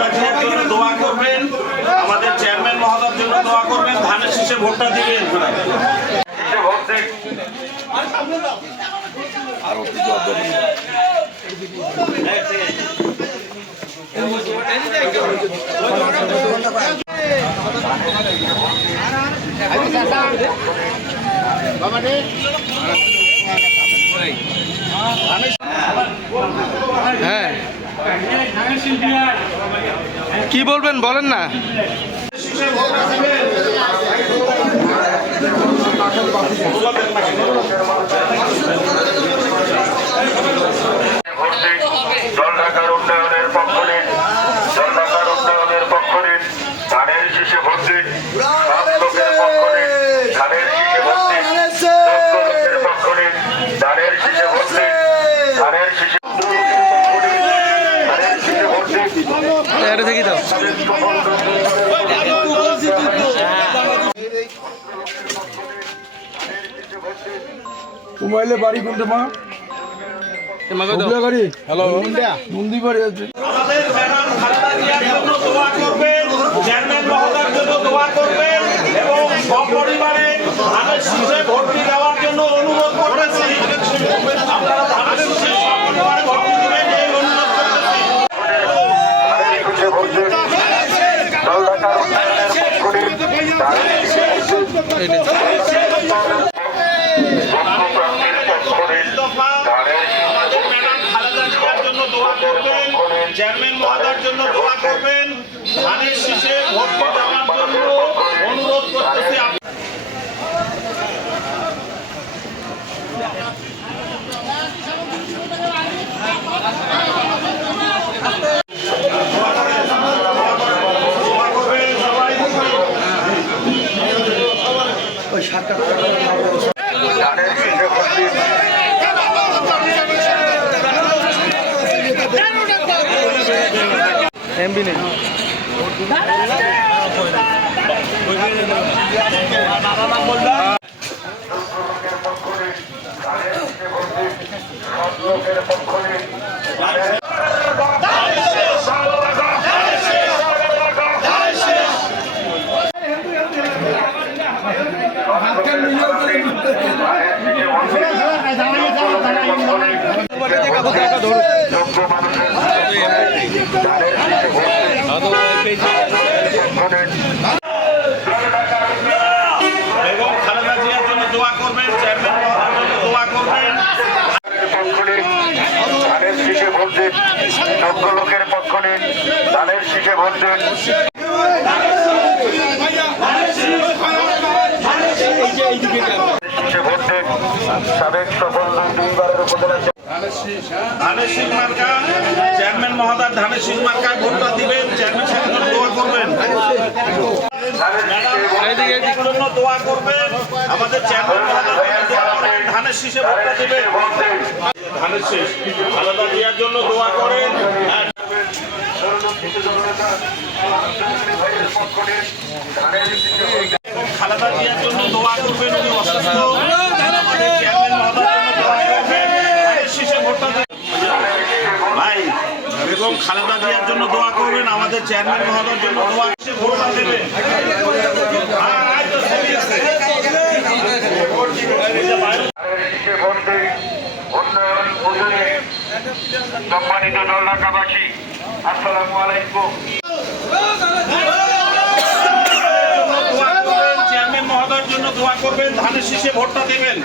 খালেদা জিয়ার জন্য দোয়া করবেন, আমাদের চেয়ারম্যান মহোদয়ের জন্য দোয়া করবেন, ধানের শীষে ভোটটা দিবেন। হ্যাঁ, কি বলবেন বলেন না। জলঢাকার উন্নয়নের পক্ষ নিন, জলঢাকার উন্নয়নের পক্ষ নিন, ধানের শীষে ভোট দিন, সব লোকের পক্ষ নিন, ধানের শীষে ভোট দিন, যোগ্য লোকের পক্ষ নিন, ধানের শীষে ভোট দিন, ধানের শীষে ভোট দিন। এটা দেখি দাও। মোবাইলে বাড়ি কোনটা মা? গাড়ি হ্যালো নন্দী বাড়ি আছে। আমাদের ম্যাডাম খালেদা জিয়ার জন্য দোয়া করবেন, চেয়ারম্যান মহোদয়ের জন্য দোয়া করবেন এবং সপরিবারে ধানের শীষে ভোটটি দেওয়ার জন্য অনুরোধ করতেছি। আপনারা ধানের শীষে সপরিবারে ভোটটি দিবেন এই অনুরোধ করতেছি। জলঢাকার উন্নয়নের পক্ষ নিন, ধানের শীষে ভোট দিন, আমাদের ম্যাডাম খালেদা জিয়ার জন্য দোয়া করবেন, চেয়ারম্যান মহোদয়ের জন্য দোয়া করবেন, ধানের শীষে ভোটটি দেওয়ার জন্য অনুরোধ করতেছি। ধানের শীষে ভোট দিন। এমবি নেই। এবং খালেদা জিয়ার জন্য দোয়া করবেন, চেয়ারম্যান মহোদয়ের জন্য দোয়া করবেন। ধানের শীষে ভোট দিন, যোগ্য লোকের পক্ষ নিন, ধানের শীষে ভোট দিন। ভোট দিন, সাবেক সফল দুইবারের উপজেলা ধানের শীষ মার্কা, চেয়ারম্যান মহোদয় ধানের শীষ মার্কায় ভোটটা দিবেন, চেয়ারম্যান সাহেবের জন্য দোয়া করবেন। জন্য দোয়া করবেন, আমাদের চেয়ারম্যান মহোদয়ের জন্য দোয়া করেন, ধানের শীষে ভোটটা দিবেন। ধানের শীষ খালেদা জিয়ার জন্য দোয়া করেন। খালেদা জিয়ার জন্য দোয়া করবেন, উনি অসুস্থ। আমাদের চেয়ারম্যান মহোদয়ের জন্য দোয়া করবেন, ধানের শীষে ভোটটা দিবেন। ভাই এবং খালেদা জিয়ার জন্য দোয়া করবেন, আমাদের চেয়ারম্যান মহোদয়ের জন্য দোয়া করে ভোটটা দেবেন। সম্মানিত জলঢাকাবাসী, আসসালামু আলাইকুম। চেয়ারম্যান মহোদয়ের জন্য দোয়া করবেন, ধানের শীষে ভোটটা দেবেন।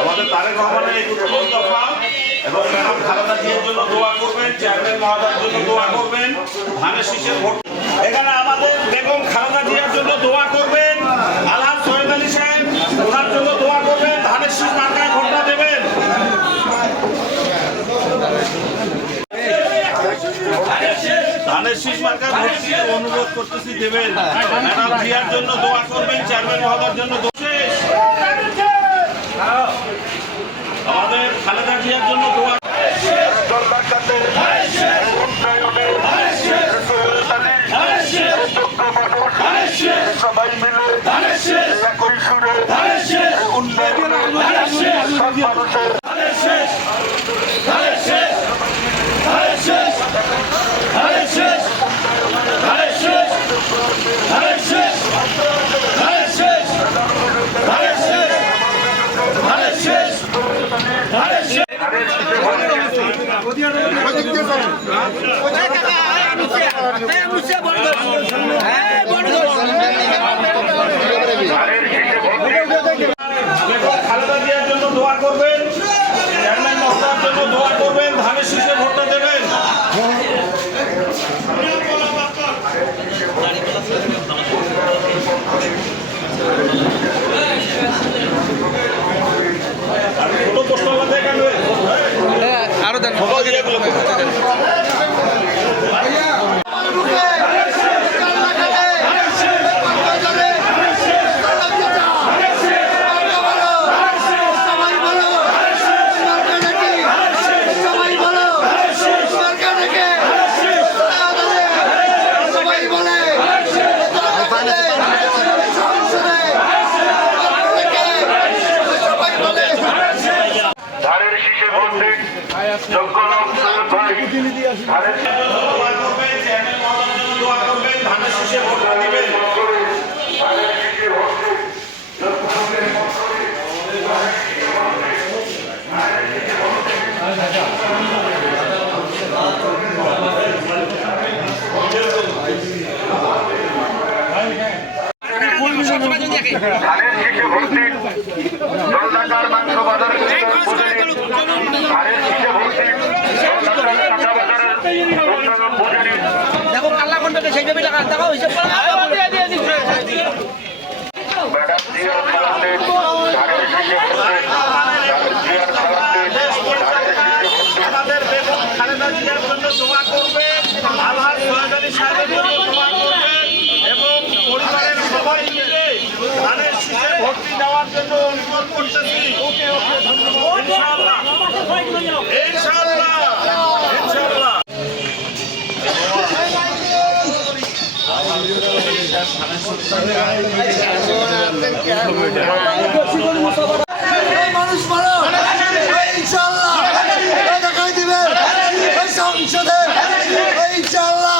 আমাদের তারেক রহমানের এই উত্তম দফা এবং ম্যাডাম খালেদা জিয়ার জন্য দোয়া করবেন, চেয়ারম্যান মহোদয়ের জন্য দোয়া করবেন, ধানের শীষের ভোট এখানে আমাদের বেগম খালেদা জিয়ার জন্য দোয়া করবেন। আলহাজ সৈয়দ আলী সাহেব ওনার জন্য দোয়া করবেন। ধানের শীষ মার্কায় ভোটটা দেবেন। ধানের শীষ মার্কায় ভোট দিয়ে অনুরোধ করতেছি দেবেন। ম্যাডাম জিয়ার জন্য দোয়া করবেন। চেয়ারম্যান মহোদয়ের জন্য শেষ। আমাদের খালেদা জিয়ার জন্য দোয়া সবাই মিলে একই সুরে খালেদা জিয়ার জন্য দোয়া করবেন। চেয়ারম্যান মহোদয়ের জন্য দোয়া করবেন। ধানের শীষে ভোটটা দেবেন। ছোট প্রশ্ন আরো দেন ধানের শীষে ভোট দিন। যোগ্য লোক ভাই ধানের দোয়া করবেন। চেয়ারম্যান মহোদয়ের জন্য দোয়া করবেন। ধানের শীষে ভোটটা দিবেন। ধানের শীষে ভোট দিন। ধানের শীষে ভোট দিন। জলদাকার মাংস বাজার ধানের শীষে ভোট দিন। জলদাকার কাঁচা বাজারের উন্নয়ন বুঝে নিন। দেখো কাল্লা কোনটাকে সেই জমি টাকা দেখো হিসাব করে ম্যাডাম জিয়ার খালাতে ধানের শীষে ভোট দিন। জিয়ার খালাতে ধানের শীষে ভোট দিন। আমাদের বেগম খালেদা জিয়ার জন্য দোয়া করবেন। আলহাজ সৈয়দ আলী সাহেবের জন্য দোয়া করবেন এবং পরিবারের সবাই মিলে ধানের শীষে ভর্তি দেওয়ার জন্য অনুরোধ করতেছি। ইনশাআল্লাহ ইনশাআল্লাহ ইনশাআল্লাহ। মানুষ ভালো ইনশাআল্লাহ দেখাই দিবে সংসদে ইনশাআল্লাহ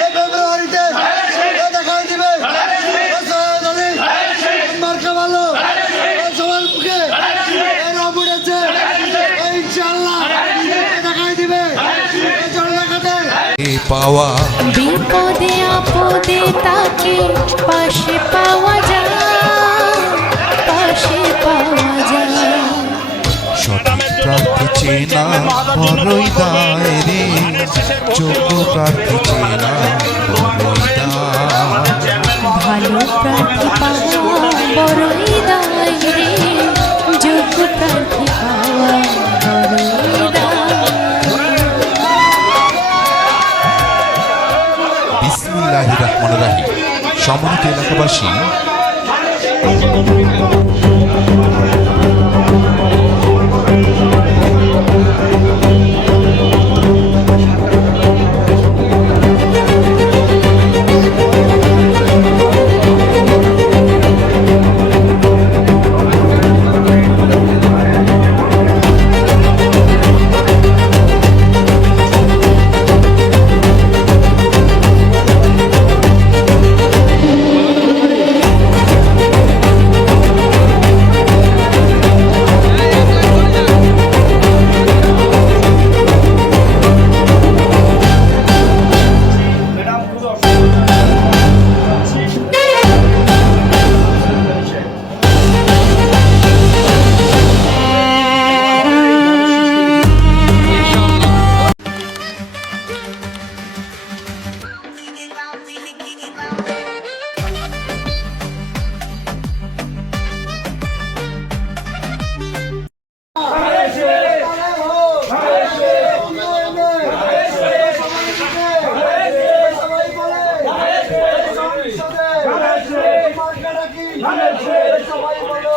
ফেব্রুয়ারিতে দেখাই দিবে মার্কা ভালো সবার মুখে এরা বুড়েছে ইনশাআল্লাহ দেখাই দিবে পাওয়া বিপদে আপদে তাকে পাশে পাওয়া যায়, পাশে পাওয়া যায়। সঠিক প্রার্থী চেনা বড়ই দায় রে, যোগ্য প্রার্থী চেনা বড়ই দায়। ভালো প্রার্থী পাওয়া বড়ই দায় রে, যোগ্য প্রার্থী পাওয়া বড়ই দায়। বিসমিল্লাহির রহমানির রহিম। সম্মানিত এলাকাবাসী, সবাই বলো